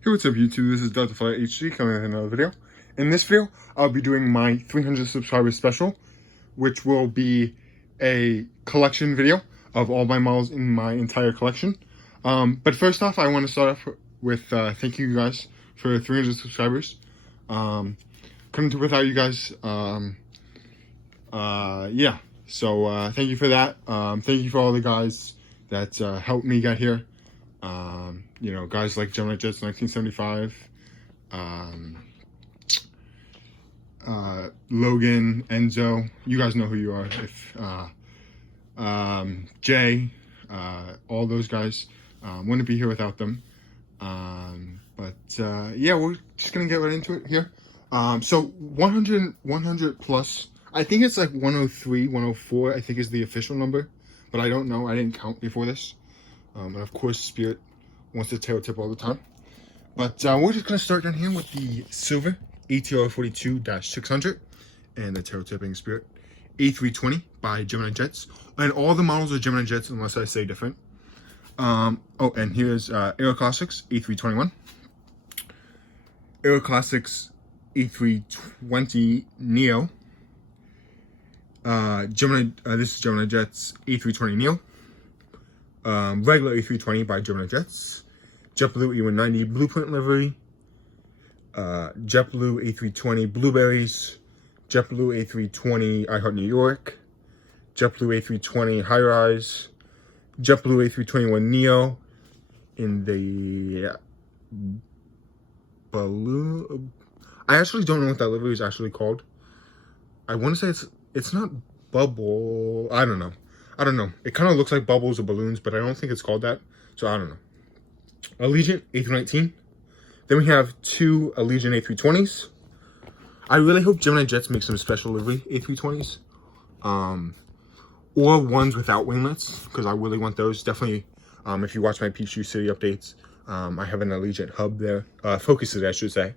Hey, what's up YouTube? This is Delta Flight HD coming with another video. In this video, I'll be doing my 300 subscribers special, which will be a collection video of all my models in my entire collection. But first off, I want to start off with thanking you guys for 300 subscribers. Couldn't do without you guys. Yeah, so thank you for that. Thank you for all the guys that helped me get here. You know, guys like Gemini Jets 1975, Logan, Enzo, you guys know who you are. If Jay, all those guys, wouldn't be here without them. Yeah, we're just gonna get right into it here. So 100 plus, I think it's like 103, 104, I think is the official number, but I don't know, I didn't count before this. And of course, Spirit wants to tail tip all the time. But we're just going to start down here with the silver ATR 42-600 and the tail tipping Spirit A320 by Gemini Jets. And all the models are Gemini Jets unless I say different. Oh, and here's Aero Classics A321. Aero Classics A320 Neo. This is Gemini Jets A320 Neo. Regular A320 by Gemini Jets, JetBlue E190 Blueprint livery, JetBlue A320 Blueberries, JetBlue A320 I Heart New York, JetBlue A320 High Rise, JetBlue A321 Neo in the balloon. I actually don't know what that livery is actually called. I want to say it's not bubble. I don't know. It kind of looks like bubbles or balloons, but I don't think it's called that. So I don't know. Allegiant A319. Then we have two Allegiant A320s. I really hope Gemini Jets make some special livery A320s. Or ones without winglets, because I really want those. Definitely, if you watch my Peachtree City updates, I have an Allegiant hub there. Focuses, I should say.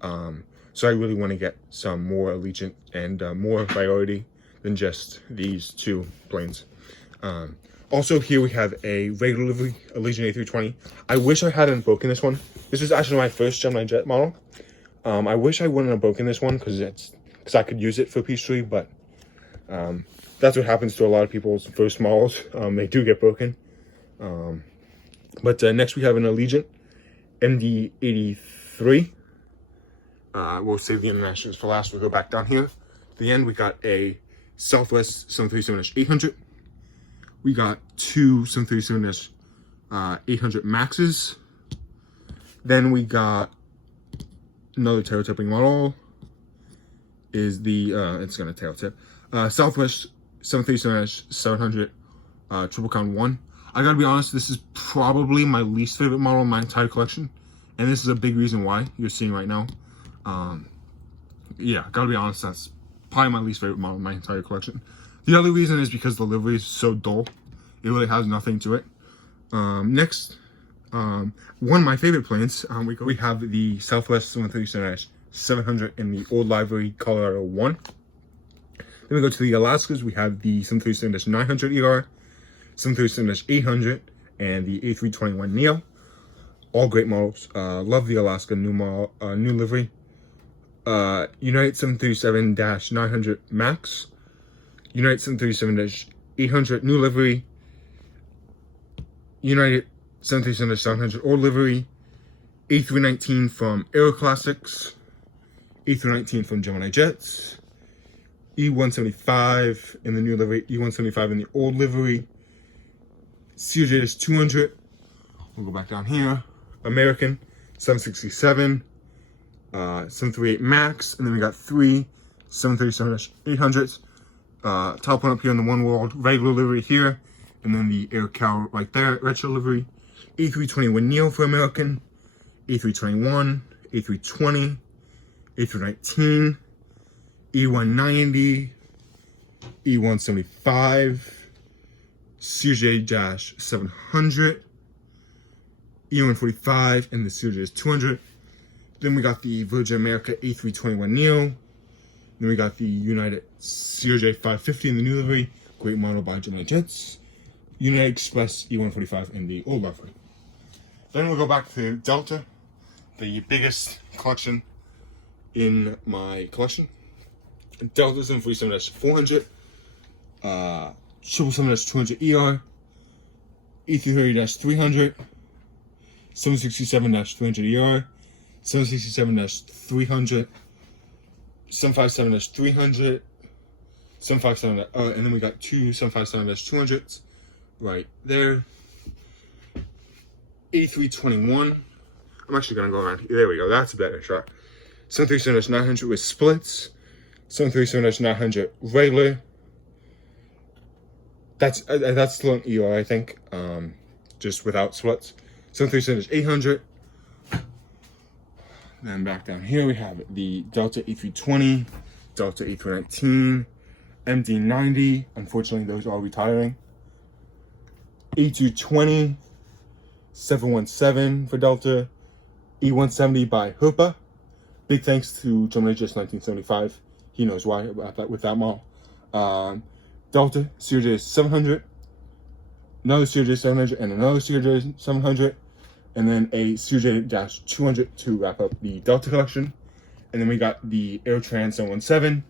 So I really want to get some more Allegiant and more priority than just these two planes. Also here we have a regular livery Allegiant A320. I wish I hadn't broken this one. This is actually my first Gemini Jet model. I wish I wouldn't have broken this one because I could use it for Peachtree, but that's what happens to a lot of people's first models. They do get broken. Next we have an Allegiant MD-83. We'll save the internationals for last. We'll go back down here. At the end we got a Southwest 737-800. We got two 737-800 Maxes. Then we got another tail tipping model. Is the it's gonna tail tip. Southwest 737-700 Triple Crown 1. I gotta be honest, this is probably my least favorite model in my entire collection, and this is a big reason why you're seeing right now. Yeah, gotta be honest, that's probably my least favorite model in my entire collection. The other reason is because the livery is so dull. It really has nothing to it. Next, one of my favorite planes, we have the Southwest 737-700 in the old livery Colorado 1. Then we go to the Alaskas. We have the 737-900 ER, 737-800, and the A321 Neo. All great models. Love the Alaska new livery. United 737-900 Max, United 737-800 new livery, United 737-700 old livery, A319 from Aero Classics, A319 from Gemini Jets, E175 in the new livery, E175 in the old livery, CRJ 200. We'll go back down here. American 767. 738 Max, and then we got three 737-800s. Top one up here in the One World regular livery here, and then the Air Cal right there, retro livery. A321 Neo for American, A321, A320, A319, E190, E175, CRJ-700, E145, and the CRJ 200. Then we got the Virgin America A321 Neo. Then we got the United CRJ 550 in the new livery. Great model by Gemini Jets. United Express E145 in the old livery. Then we'll go back to Delta. the biggest collection in my collection. Delta 747-400, 777-200ER, E330-300, 767-300ER, 767-300, 757-300, 757, and then we got two 757-200s right there. A321. I'm actually gonna go around. There we go. That's a better shot. 737-900 with splits. 737-900 regular. That's still an ER, I think. Just without splits. 737-800. Then back down here we have the Delta A320, Delta A319, MD-90. Unfortunately, those are all retiring. A220, 717 for Delta, E170 by Hoopa. Big thanks to Gemini Jets 1975. He knows why about that with that model. Delta CRJ 700, another CRJ 700, and another CRJ 700, and then a CRJ 200 to wrap up the Delta collection. And then we got the Air Trans 717,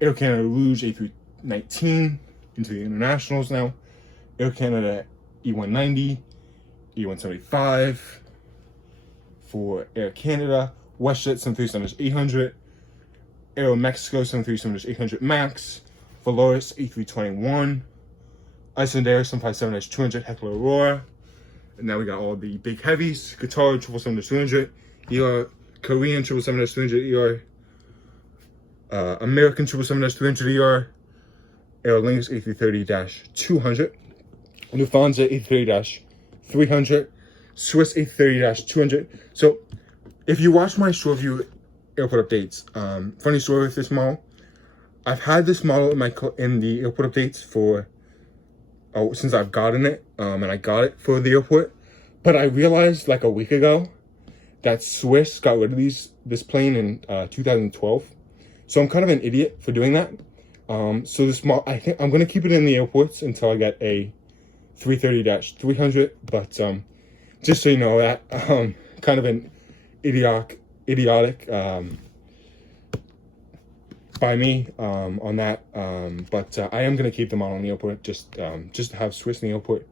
Air Canada Rouge A319 into the internationals now, Air Canada E190, E175 for Air Canada, WestJet 737-800, Aero Mexico 737-800 Max, Valoris A321, Iceland Air 757-200 Heckler Aurora, and now we got all the big heavies, Qatar 777-200, ER, Korean 777-200 ER, American 777-200 ER, Aer Lingus A330-200, Lufthansa A330-300, Swiss A330-200. So, if you watch my short view airport updates, funny story with this model. I've had this model in the airport updates for since I've gotten it, and I got it for the airport. But I realized like a week ago that Swiss got rid of this plane in 2012. So I'm kind of an idiot for doing that. So this model, I think I'm gonna keep it in the airports until I get a 330-300. But just so you know that kind of an idiotic by me on that, but I am gonna keep them on the airport just to have Swiss in the airport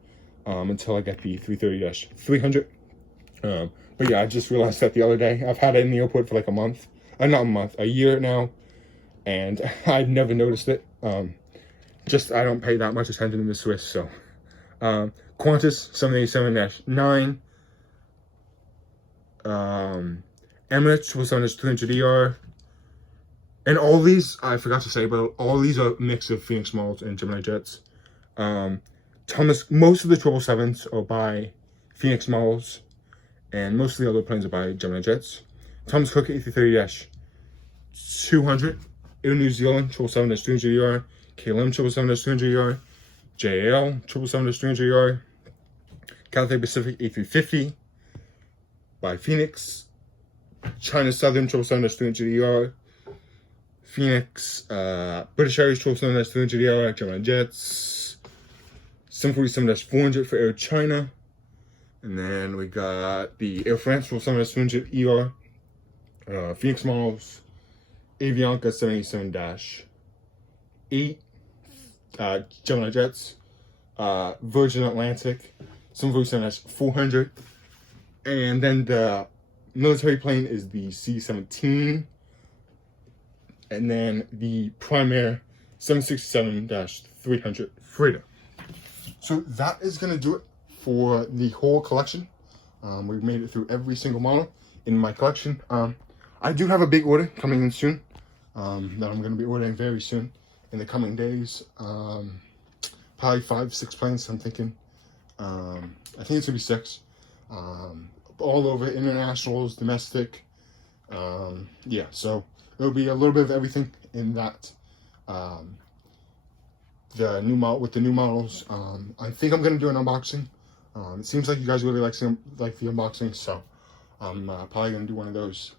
until I get the 330-300. But yeah, I just realized that the other day. I've had it in the airport for like a month, not a month, a year now, and I've never noticed it. Just I don't pay that much attention to the Swiss. So Qantas 787-9, Emirates 777-300ER, and all these, I forgot to say, but all these are a mix of Phoenix models and Gemini Jets. Most of the 777s are by Phoenix models, and most of the other planes are by Gemini Jets. Thomas Cook A330-200, Air New Zealand 777-300ER, KLM 777-300ER, JAL 777-300ER, Cathay Pacific A350 by Phoenix, China Southern 777-300ER, Phoenix, British Airways 777-300ER, Gemini Jets, 747-400 for Air China, and then we got the Air France 777-300ER, Phoenix models, Avianca 787-8, Gemini Jets, Virgin Atlantic 747-400, and then the military plane is the C-17, and then the Primair 767-300 freighter. So that is going to do it for the whole collection. We've made it through every single model in my collection. I do have a big order coming in soon that I'm going to be ordering very soon in the coming days. Probably 5-6 planes, I'm thinking. I think it's going to be 6. All over, internationals, domestic. Yeah, so it'll be a little bit of everything in that. The new model with the new models. I think I'm gonna do an unboxing. It seems like you guys really like the unboxing, so I'm probably gonna do one of those.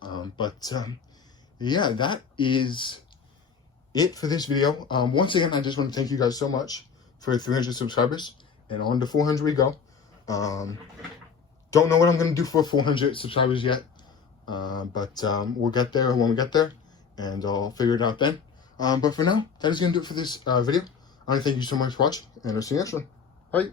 Yeah, that is it for this video. Once again, I just want to thank you guys so much for 300 subscribers, and on to 400 we go. Don't know what I'm going to do for 400 subscribers yet. But we'll get there when we get there, and I'll figure it out then. But for now, that is going to do it for this video. I want to thank you so much for watching, and I'll see you next one. Bye.